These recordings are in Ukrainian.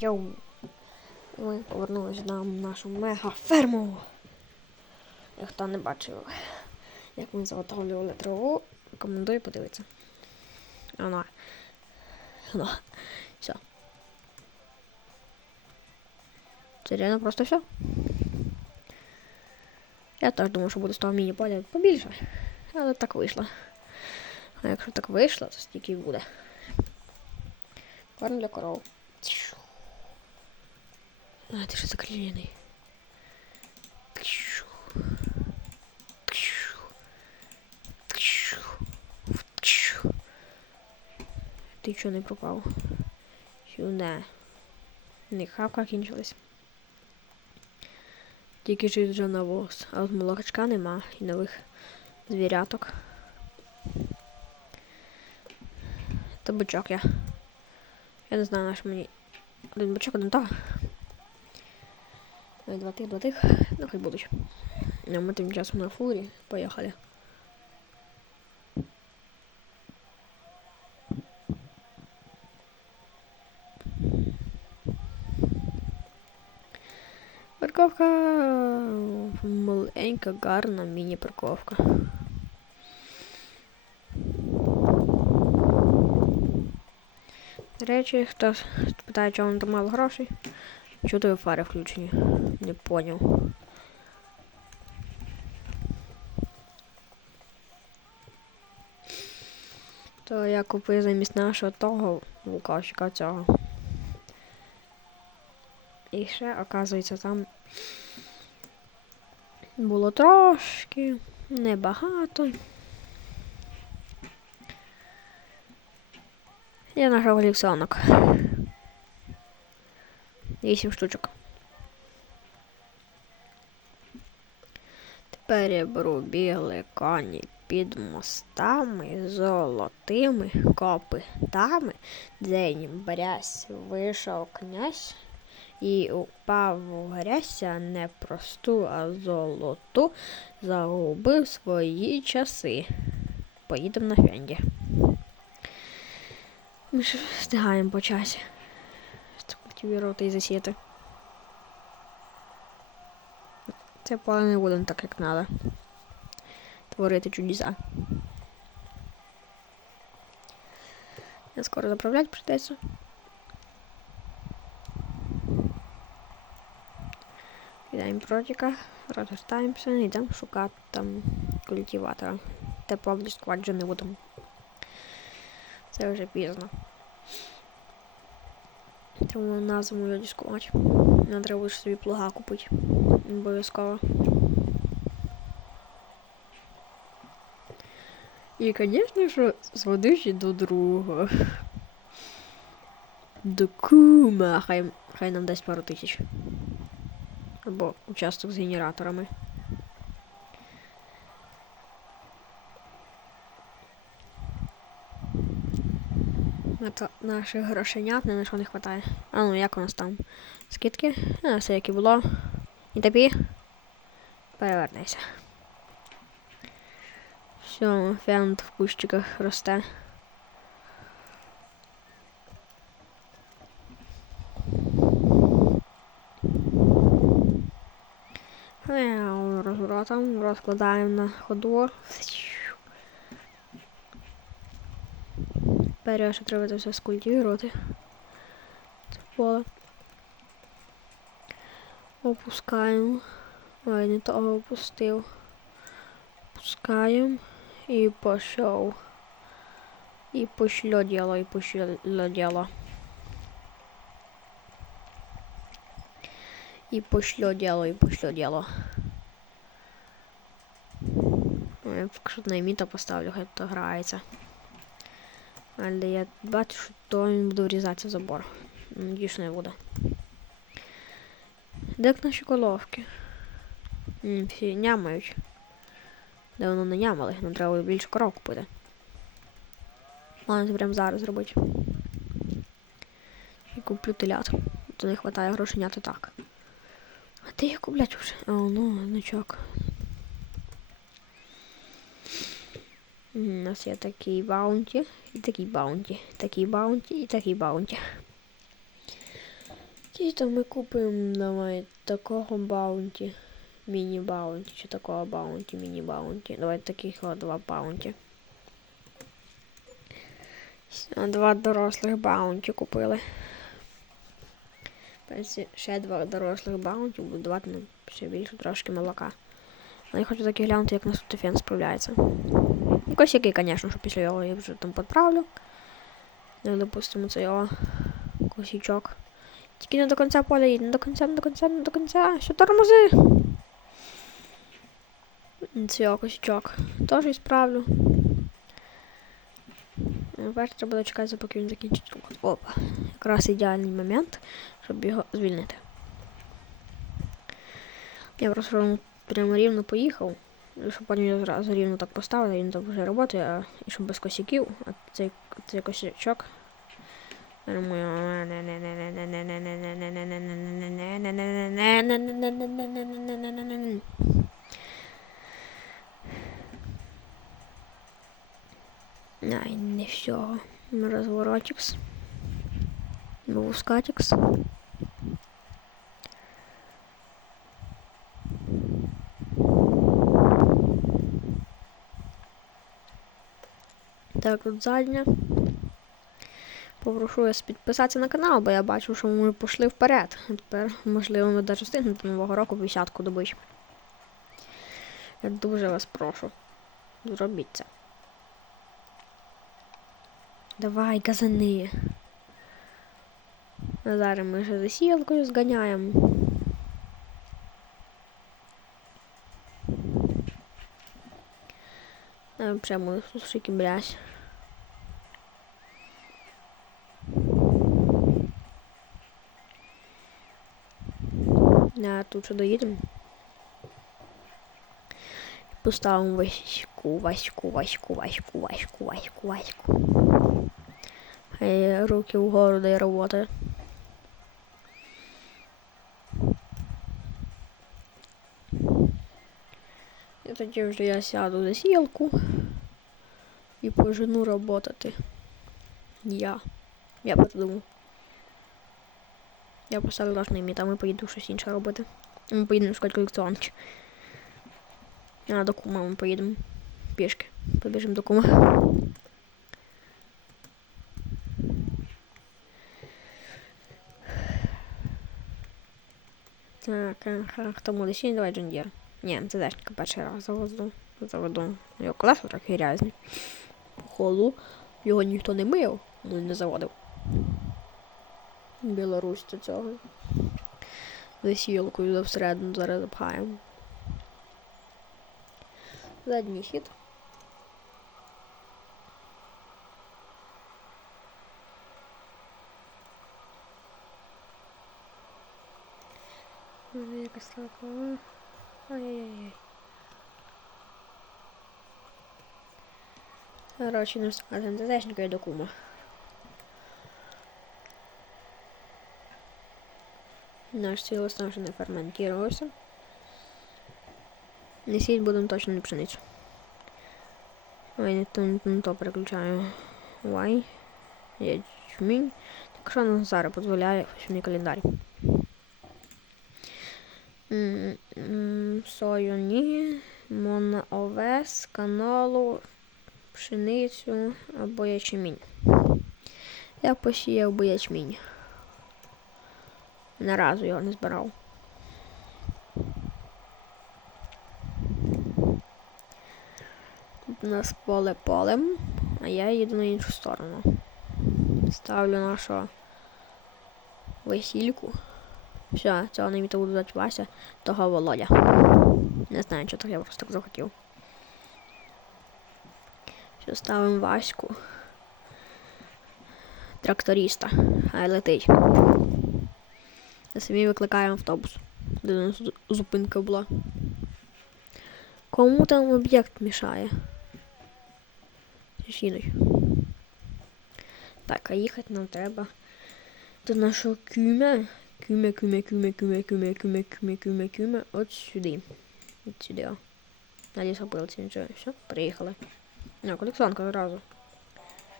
Йоу. Ми повернулися на нашу мега-ферму. І хто не бачив, як ми заготовлювали траву, рекомендую подивитися. Воно. Воно. Все. Це реально просто все. Я теж думав, що буде з того міні-поля побільше. Але так вийшло. А якщо так вийшло, то стільки і буде. Корм для коров. А. Тщу. Тщу. Тщу. Ти чого не пропав? Сюди. Не хавка кінчилась. Тільки жить вже навоз, а от молочка нема і нових звіряток. Та бичок я. Я не знаю, наш мені один бичок, один так. Два тих, два тих. Ну, хай будуть. А ми тим часом на фурі. Поїхали. Парковка маленька, гарна міні-парковка. Речі, хтось питає, чому там мало грошей. Чого твої фари включені? Не понял. То я купив замість нашого того лукавчика цього. І ще, оказується, там було трошки, небагато. Я нажав ліксонок. 8 штучок. Тепер я беру білі коні під мостами, золотими копитами, день брязь вийшов князь. І упав у грязь не просту, а золоту, загубив свої часи. Поїдемо на фенді. Ми ж встигаємо по часі. Культивірувати і засіяти. Це поле не буде так, як треба. Творити чудеса. Я скоро заправлять придеться. Кидаємо протика, розгортаємося і йдемо шукати там культиватора. Бліскувати вже не будемо. Це вже пізно. Тому на зиму вже дискувати. Нам треба лише собі плуга купити. Обов'язково. І, звісно, що зводиш до другого. До кума. Хай, хай нам дасть пару тисяч. Або участок з генераторами. Наших грошенят не на що не хватає. А ну як у нас там? Скидки? А, все як і було. І тобі. Перевернися. Все, фент в кущиках росте. Розворотом розкладаємо на ходу. Тепер ще треба це все скультивувати. Це поле. Опускаємо. Ой, не того опустив. Опускаємо і пішов. І пошло діло, і пошло діло. І пошло діло, і пошло діло. Я якщо на іміта поставлю, хай то грається. Але я бачу, що то він буде врізатися в забор. Надіюсь, не буде. Де наші коловки? Всі нямають. Де воно не нямали, нам треба більше коров купити. Ладно, це прямо зараз зробити. І куплю телят. То не вистачає грошеняти так. А де їх куплять вже? О, ну, нічок. У нас є такий баунті і такий баунті. Такий баунті і такий баунті. Дійсно, ми купимо давай такого баунті. Міні баунті, чи такого баунті, міні баунті. Давай таких о, два баунті. Два дорослих баунті купили. Ще два дорослих баунті будуть давати нам ще більше трошки молока. Але я хочу таки глянути, як у нас тут фен справляється. Якось який, звісно, що після його я вже там підправлю. Ну, допустимо, це його косячок. Тільки не до кінця поля їде, не до кінця, не до кінця, не до кінця. Що тормози? Це його косячок. Теж і справлю. Перше треба дочекатися, поки він закінчить роботу. Опа. Якраз ідеальний момент, щоб його звільнити. Я просто прямо рівно поїхав. Щоб його зразу рівно так поставили, він так вже працює, а і щоб без косяків, а цей, цей косячок. Ай, не все. Розворотикс. Бускатикс. Так, тут задня. Попрошу вас підписатися на канал, бо я бачу, що ми пішли вперед. Тепер, можливо, ми навіть встигнемо нового року 50-ку добити. Я дуже вас прошу. Зробіть це. Давай, газани. А зараз ми вже за сіялкою зганяємо. Não, para muito, não sei que braço. No, Na tucza dojedziemy. Postałam Waśku, Waśku, Waśku, Waśku, Waśku, Waśku, Waśku. Руки вгору, дай роботи. І тоді вже я сяду за сілку і пожену работати. Я. Я придумав. Я поставлю должний міт, а ми поїду щось інше робити. Ми поїдемо шукати колекціонки. А до кума ми поїдемо. Пішки. Побіжимо до кума. Так, а хто буде сінь, давай Джондір. Ні, це дешника перший раз заводу. Заводу. Його колеса трохи грязні. Походу, його ніхто не мив, ну не заводив. Білорусь до цього. Засілкою всередину зараз запхаємо. Задній хід. Якась така. Ай-яй-яй. Короче, не встигнемо ДЗшника і до кума. Наш силос наш не ферментировался. Не сіять будемо точно не пшеницю. Ой, не то, не, не то переключаю. Вай. Ячмінь. Так що нам зараз дозволяє мій календар. М, м, Сою ні, моноовес, канолу, пшеницю або ячмінь. Я посіяв би ячмінь. Ні разу його не збирав. Тут у нас поле полем, а я їду на іншу сторону. Ставлю нашу весільку. Все, цього не буду дати Вася, того Володя. Не знаю, чого так я просто так захотів. Все, ставимо Ваську. Тракториста. Хай летить. А самі викликаємо автобус, де у нас зупинка була. Кому там об'єкт мішає? Сінуть. Так, а їхати нам треба до нашого кюме. Küme, küme, küme, küme, küme, küme, küме, küме, küме. От сюди. От сюди. о. Надіюсь, опилці нічого. Все, приїхали. На, колексанка одразу.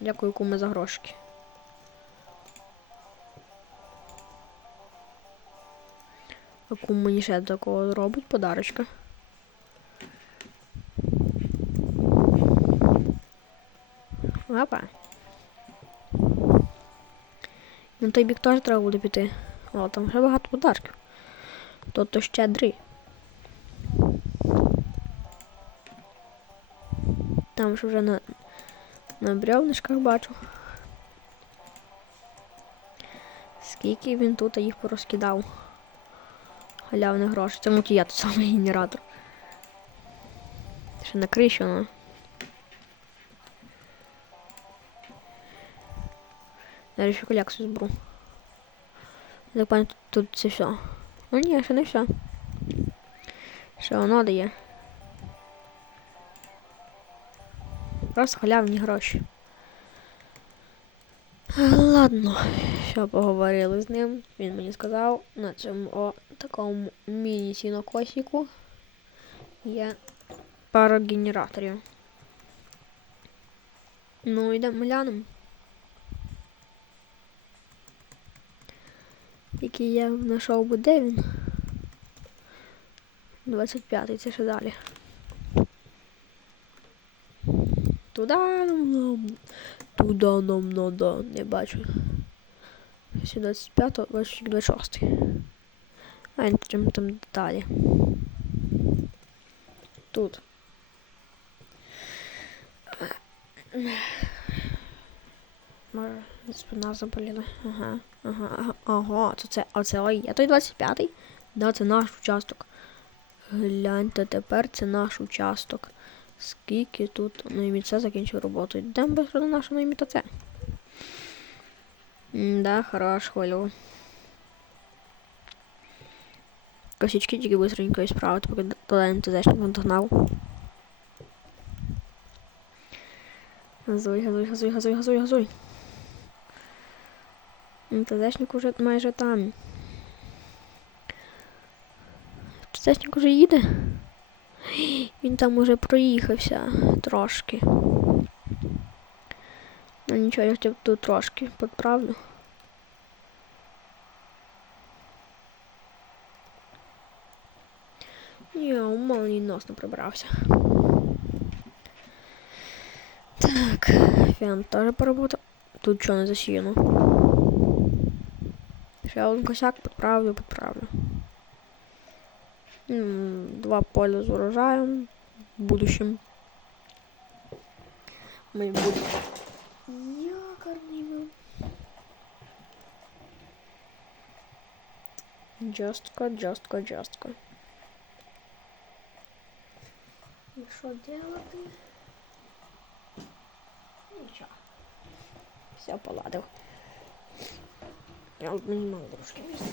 Дякую, куми, за грошки. А кум мені ще такого робить подарочка. Опа. На той бік теж треба буде піти. О, там ще багато подарків. Тобто щедрий. Там ж вже на, на бревнишках бачу. Скільки він тут їх порозкидав. Халявних грошей. Це муки я тут самий генератор. Ще на криші воно. Зараз ще колекцію зберу. Так пам'ятаю, тут, це все. Ну ні, ще не все. Ще воно дає. Просто халявні гроші. Ладно, все, поговорили з ним. Він мені сказав на цьому о такому міні-сінокосіку є пара генераторів. Ну, йдемо глянемо. Який я знайшов би, де він? 25-й, це ще далі. Туда нам, туда нам надо, не бачу. Ще 25, 26. А чим там далі. Тут. Може, спина заболіла. Ага, ага, ага, ага, це це, а це ой, а той 25-й? Да, це наш участок. Гляньте, тепер це наш участок. Скільки тут ну, закінчив роботу. Йдемо без на нашу найміта це. Да, хорош, хвалю. Косички тільки быстренько ісправити, поки туди МТЗшник не догнав. Газуй, газуй, газуй, газуй, газуй, газуй. МТЗшник уже майже там. МТЗшник уже їде. Він там уже проїхався трошки. Ну нічого, я хотів тут трошки підправлю. Ні, малий нос не прибрався. Так, фен теж поработав. Тут що не засіяно. Ще один косяк підправлю, підправлю. М, Два поля з урожаєм в будущем. Ми будемо. Якорний ми. Жорстко, жорстко, жорстко. І що делати? Нічого. Все поладив. Я от мені мало трошки місця.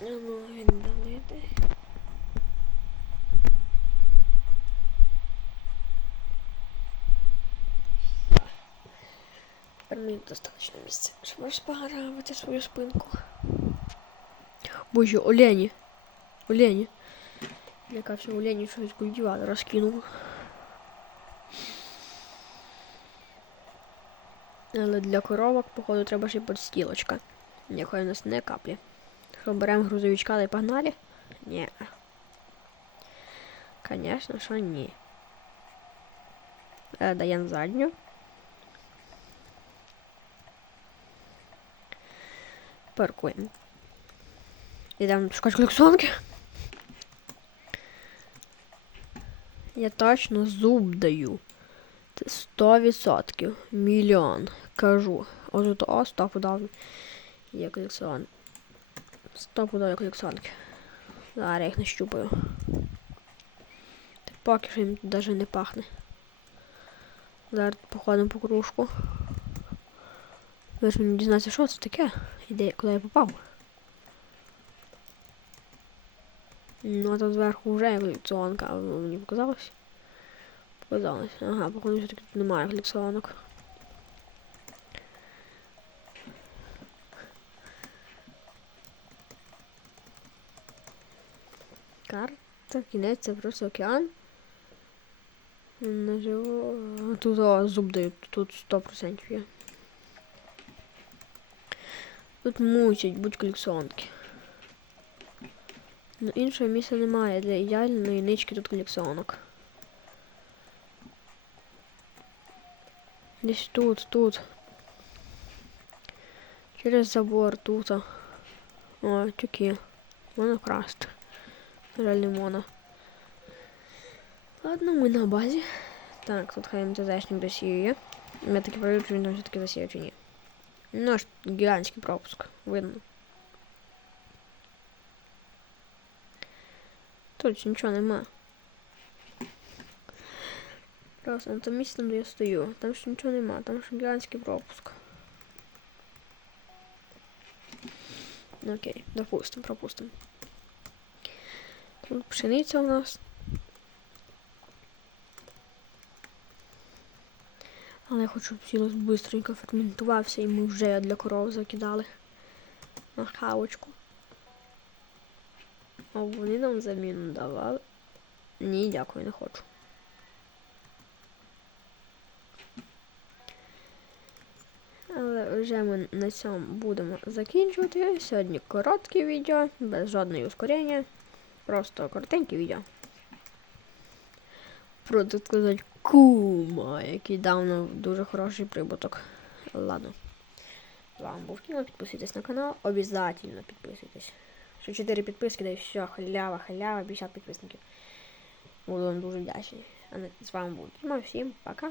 Ну, віддалити. Тепер мені достатньо місця, щоб розпогравати свою спинку. Боже, олені. Олені. Лякався олені, щось культиватор розкинув. Але для коровок, походу, треба ще подстілочка. Якої у нас не каплі. Що беремо грузовичка та й погнали? Ні. Конечно, що ні. Е, Даємо задню. Паркуємо. Ідемо шукати колекціонки. Я точно зуб даю. Це 100%. Мільйон. Кажу. Ось то о, стопудов є колекціон. Стопудові колекціонки. Зараз я їх не щупаю. Так поки що їм навіть не пахне. Зараз походимо по кружку. Ви ж мені дізнатися, що це таке? І де, куди я попав. Ну, а там зверху вже є колекціонка, а мені показалось. Показалось. Ага, походу, що таки тут немає колекціонок. Карта, кінець, це просто океан. Не живу. Тут о, зуб дають, тут 100% є. Тут мусять будь колекціонки. Ну, іншого місця немає для ідеальної нички тут колекціонок. Десь тут, тут. Через забор тут. О, тюки. Можна красти. На жаль, можна. Ладно, ми на базі. Так, тут хай МТЗшник досіює. Я таки перевірю, чи він там все-таки засіяв чи ні. Ну, гігантський пропуск. Видно. Тут нічого нема. Просто на тому місці, де я стою. Там ж нічого нема, там ж гігантський пропуск. Ну, Окей, допустим, пропустим. Тут пшениця у нас. Але я хочу, щоб сілос быстренько ферментувався і ми вже для коров закидали на хавочку. А вони нам заміну давали. Ні, дякую, не хочу. Але вже ми на цьому будемо закінчувати. Сьогодні коротке відео, без жодної ускорення. Просто коротеньке відео. Про так сказати кума, який дав нам дуже хороший прибуток. Ладно. З вами був Кіно, підписуйтесь на канал, обязательно підписуйтесь. Що 4 підписки, да і все, халява, халява, 50 підписників. Буду вам дуже вдячний. А з вами був Діма, всім пока.